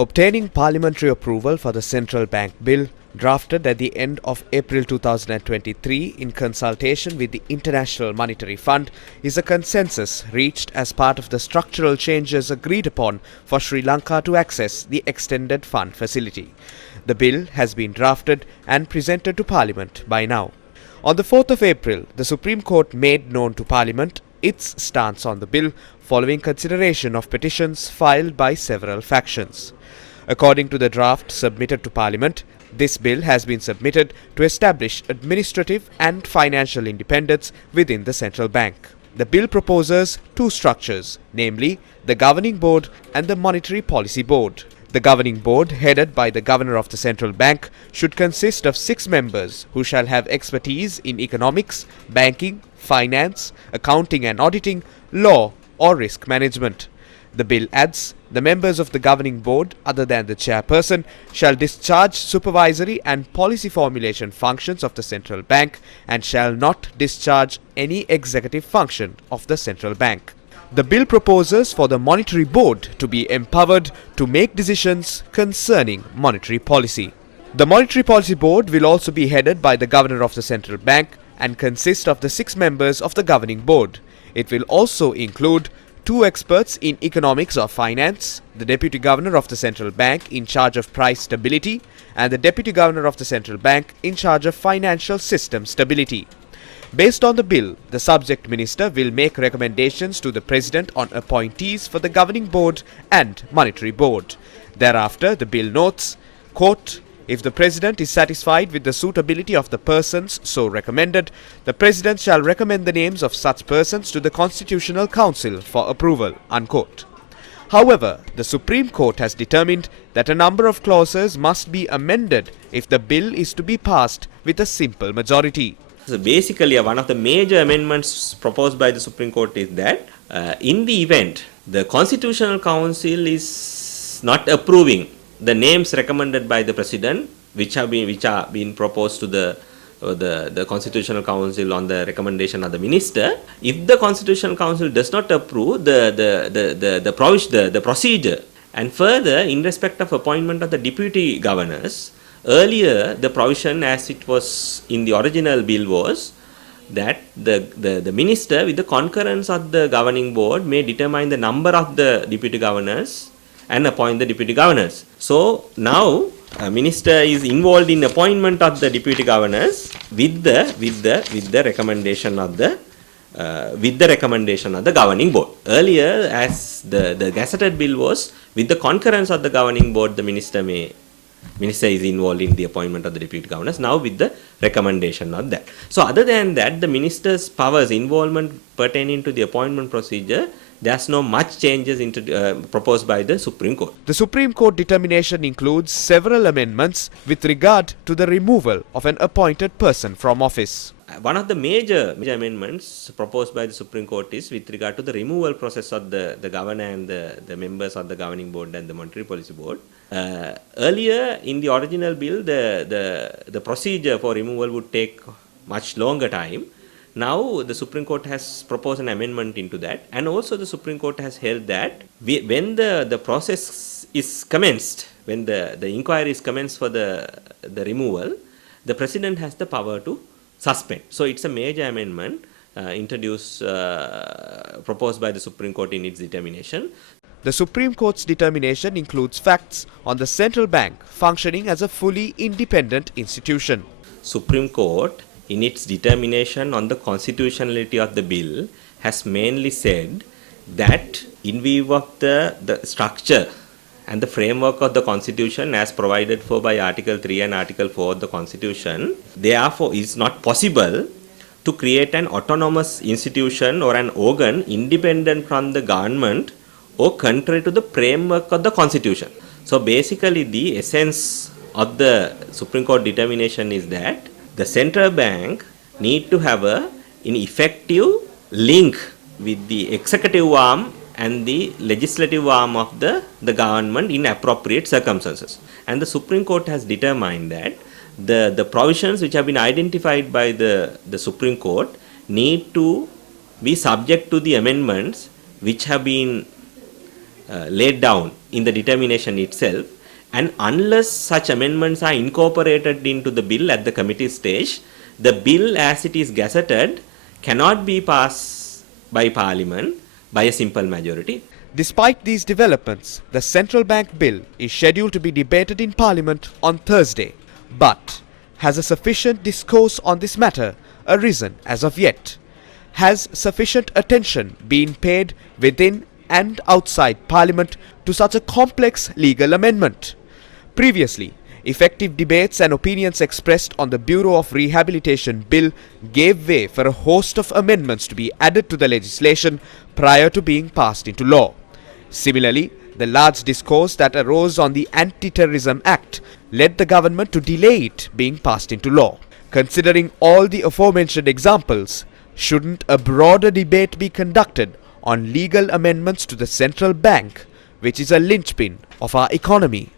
Obtaining parliamentary approval for the central bank bill drafted at the end of April 2023 in consultation with the International Monetary Fund is a consensus reached as part of the structural changes agreed upon for Sri Lanka to access the extended fund facility. The bill has been drafted and presented to Parliament by now. On the 4th of April, the Supreme Court made known to Parliament its stance on the bill following consideration of petitions filed by several factions. According to the draft submitted to Parliament, this bill has been submitted to establish administrative and financial independence within the central bank. The bill proposes two structures, namely the Governing Board and the Monetary Policy Board. The Governing Board, headed by the Governor of the Central Bank, should consist of 6 members who shall have expertise in economics, banking, finance, accounting and auditing, law or risk management. The bill adds, the members of the Governing Board, other than the chairperson, shall discharge supervisory and policy formulation functions of the Central Bank and shall not discharge any executive function of the Central Bank. The bill proposes for the Monetary Board to be empowered to make decisions concerning monetary policy. The Monetary Policy Board will also be headed by the Governor of the Central Bank and consist of the 6 members of the Governing Board. It will also include 2 experts in economics or finance, the Deputy Governor of the Central Bank in charge of price stability, and the Deputy Governor of the Central Bank in charge of financial system stability. Based on the bill, the subject minister will make recommendations to the President on appointees for the Governing Board and Monetary Board. Thereafter, the bill notes, quote, if the President is satisfied with the suitability of the persons so recommended, the President shall recommend the names of such persons to the Constitutional Council for approval, unquote. However, the Supreme Court has determined that a number of clauses must be amended if the bill is to be passed with a simple majority. So basically, one of the major amendments proposed by the Supreme Court is that in the event the Constitutional Council is not approving the names recommended by the President, which are being proposed to the Constitutional Council on the recommendation of the Minister, if the Constitutional Council does not approve the procedure, and further in respect of appointment of the Deputy Governors, earlier the provision as it was in the original bill was that the Minister with the concurrence of the Governing Board may determine the number of the Deputy Governors and appoint the Deputy Governors. So now Minister is involved in appointment of the Deputy Governors with the recommendation of the Governing Board. Earlier, as the gazetted bill was, with the concurrence of the Governing Board, the Minister is involved in the appointment of the Deputy Governors, now with the recommendation of that. So other than that, the Minister's powers involvement pertaining to the appointment procedure, there's no much changes proposed by the Supreme Court. The Supreme Court determination includes several amendments with regard to the removal of an appointed person from office. One of the major amendments proposed by the Supreme Court is with regard to the removal process of the Governor and the members of the Governing Board and the Monetary Policy Board. Earlier in the original bill, the procedure for removal would take much longer time. Now the Supreme Court has proposed an amendment into that, and also the Supreme Court has held that when the process is commenced, when the inquiry is commenced for the removal, the President has the power to suspend. So it's a major amendment proposed by the Supreme Court in its determination. The Supreme Court's determination includes facts on the central bank functioning as a fully independent institution. Supreme Court, in its determination on the constitutionality of the bill, has mainly said that in view of the structure and the framework of the Constitution as provided for by Article 3 and Article 4 of the Constitution, therefore is not possible to create an autonomous institution or an organ independent from the government or contrary to the framework of the Constitution. So basically the essence of the Supreme Court determination is that the central bank need to have an effective link with the executive arm and the legislative arm of the government in appropriate circumstances. And the Supreme Court has determined that the provisions which have been identified by the Supreme Court need to be subject to the amendments which have been laid down in the determination itself, and unless such amendments are incorporated into the bill at the committee stage, the bill as it is gazetted cannot be passed by Parliament by a simple majority. Despite these developments, the central bank bill is scheduled to be debated in Parliament on Thursday. But has a sufficient discourse on this matter arisen as of yet? Has sufficient attention been paid within and outside Parliament to such a complex legal amendment? Previously, effective debates and opinions expressed on the Bureau of Rehabilitation Bill gave way for a host of amendments to be added to the legislation prior to being passed into law. Similarly, the large discourse that arose on the Anti-Terrorism Act led the government to delay it being passed into law. Considering all the aforementioned examples, shouldn't a broader debate be conducted on legal amendments to the central bank, which is a linchpin of our economy?